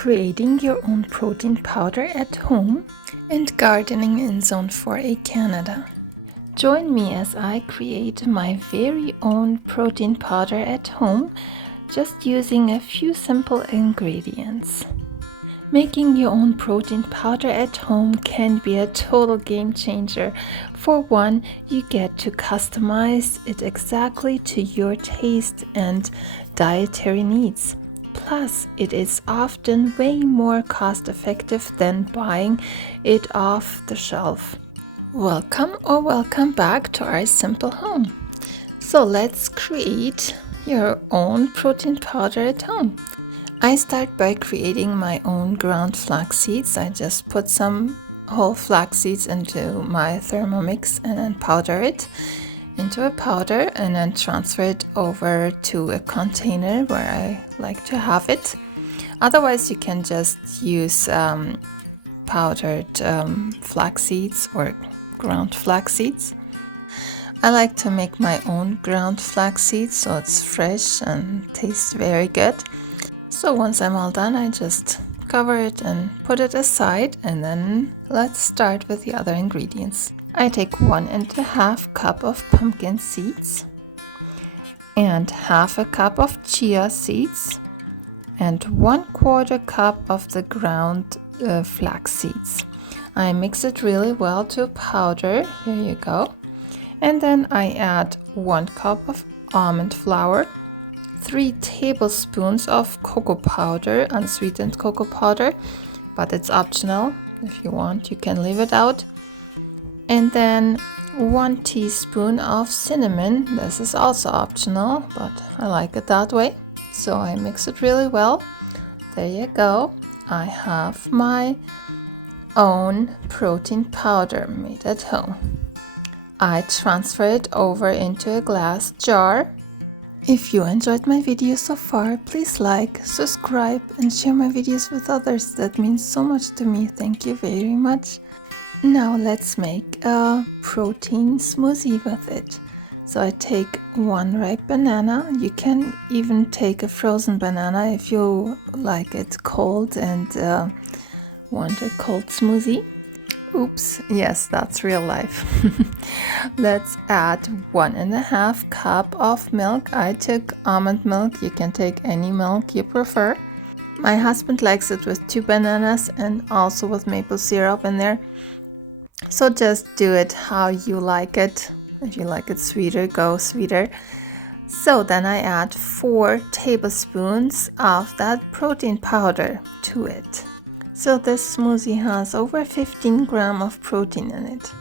creating your own protein powder at home and gardening in Zone 4A Canada. Join me as I create my very own protein powder at home, just using a few simple ingredients. Making your own protein powder at home can be a total game changer. For one, you get to customize it exactly to your taste and dietary needs. Plus, it is often way more cost effective than buying it off the shelf. Welcome or welcome back to our simple home. So let's create your own protein powder at home. I start by creating my own ground flax seeds. I just put some whole flax seeds into my Thermomix and then powder it into a powder and then transfer it over to a container where I like to have it. Otherwise, you can just use powdered flax seeds or ground flax seeds. I like to make my own ground flax seeds so it's fresh and tastes very good. So once I'm all done, I just cover it and put it aside, and then let's start with the other ingredients. I take 1.5 cup of pumpkin seeds and 1/2 cup of chia seeds and 1/4 cup of the ground flax seeds. I mix it really well to a powder. Here you go. And then I add 1 cup of almond flour, 3 tablespoons of cocoa powder, unsweetened cocoa powder, but it's optional. If you want, you can leave it out. And then 1 teaspoon of cinnamon. This is also optional, but I like it that way. So I mix it really well. There you go. I have my own protein powder made at home. I transfer it over into a glass jar. If you enjoyed my video so far, please like, subscribe and share my videos with others. That means so much to me. Thank you very much. Now let's make a protein smoothie with it. So I take 1 ripe banana. You can even take a frozen banana if you like it cold and want a cold smoothie. Oops, yes, that's real life. Let's add 1.5 cup of milk. I took almond milk. You can take any milk you prefer. My husband likes it with 2 bananas and also with maple syrup in there. So just do it how you like it. If you like it sweeter, go sweeter. So then I add 4 tablespoons of that protein powder to it. So this smoothie has over 15 grams of protein in it.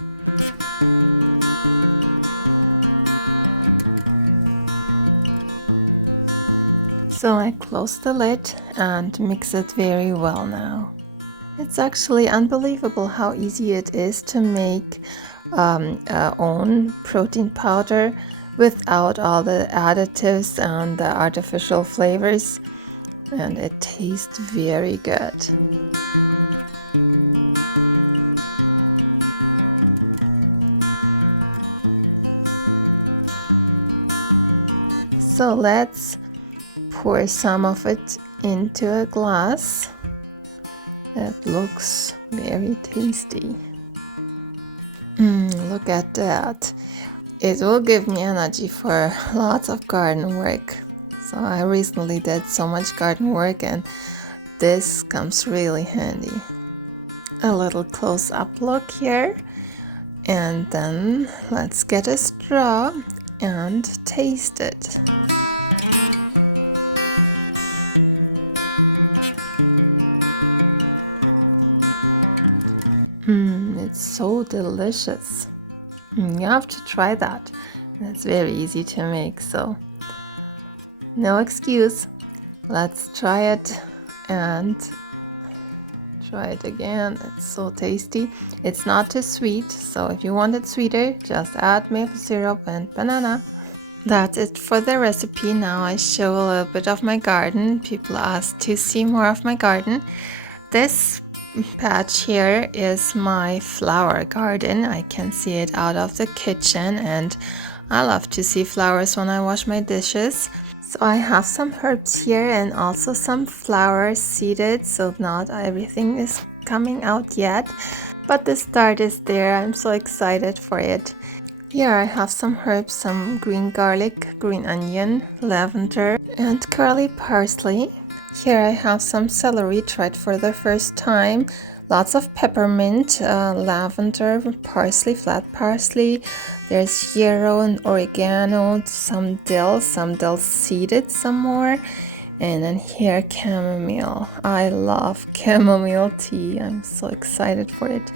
So I close the lid and mix it very well now. It's actually unbelievable how easy it is to make own protein powder without all the additives and the artificial flavors, and it tastes very good. So let's pour some of it into a glass. It looks very tasty. Look at that. It will give me energy for lots of garden work. So I recently did so much garden work and this comes really handy. A little close-up look here. And then let's get a straw and taste it. It's so delicious. You have to try that. It's very easy to make, so no excuse. Let's try it and try it again. It's so tasty. It's not too sweet, so if you want it sweeter, just add maple syrup and banana. That's it for the recipe. Now I show a little bit of my garden. People ask to see more of my garden. This patch here is my flower garden. I can see it out of the kitchen and I love to see flowers when I wash my dishes. So I have some herbs here and also some flowers seeded, so not everything is coming out yet, but the start is there. I'm so excited for it. Here I have some herbs, some green garlic, green onion, lavender, and curly parsley. Here I have some celery tried for the first time, lots of peppermint, lavender, parsley, flat parsley. There's yarrow and oregano, some dill seeded some more. And then here chamomile. I love chamomile tea. I'm so excited for it.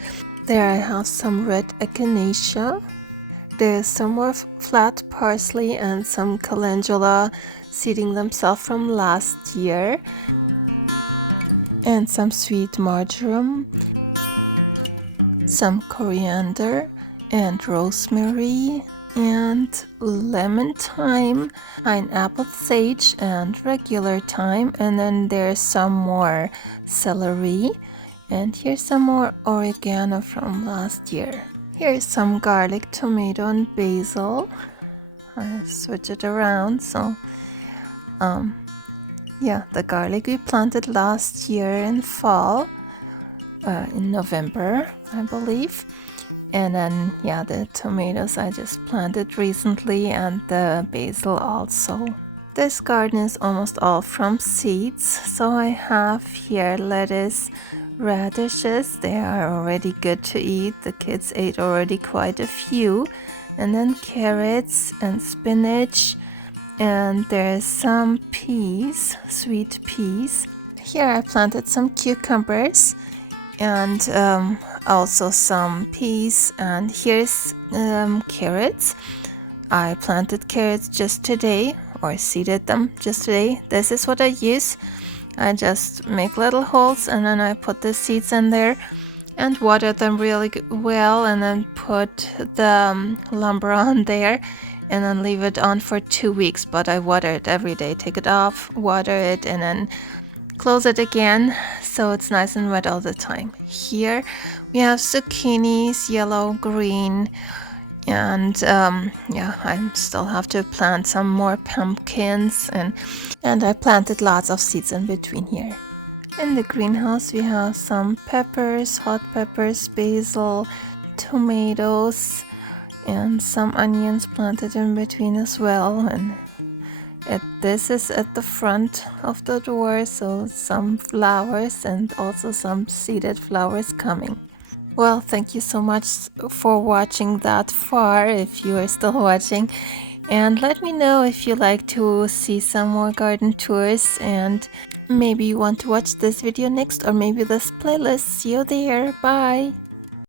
There I have some red echinacea. There's some more flat parsley and some calendula seeding themselves from last year. And some sweet marjoram, some coriander and rosemary and lemon thyme, pineapple sage and regular thyme, and then there's some more celery, and here's some more oregano from last year. Here's some garlic, tomato and basil. I switch it around, so yeah, the garlic we planted last year in fall, in November I believe. And then, yeah, the tomatoes I just planted recently, and the basil also. This garden is almost all from seeds. So I have here lettuce, radishes. They are already good to eat. The kids ate already quite a few. And then carrots and spinach. And there's some peas, sweet peas. Here I planted some cucumbers and also some peas, and here's carrots. I planted carrots just today, or seeded them just today. This is what I use. I just make little holes and then I put the seeds in there and water them really well, and then put the lumber on there and then leave it on for 2 weeks. But I water it every day. Take it off, water it, and then close it again so it's nice and wet all the time. Here we have zucchinis, yellow, green, and yeah, I still have to plant some more pumpkins, and I planted lots of seeds in between here. In the greenhouse we have some peppers, hot peppers, basil, tomatoes, and some onions planted in between as well. And this is at the front of the door, so some flowers and also some seeded flowers coming. Well, thank you so much for watching that far, if you are still watching. And let me know if you like to see some more garden tours, and maybe you want to watch this video next, or maybe this playlist. See you there. Bye!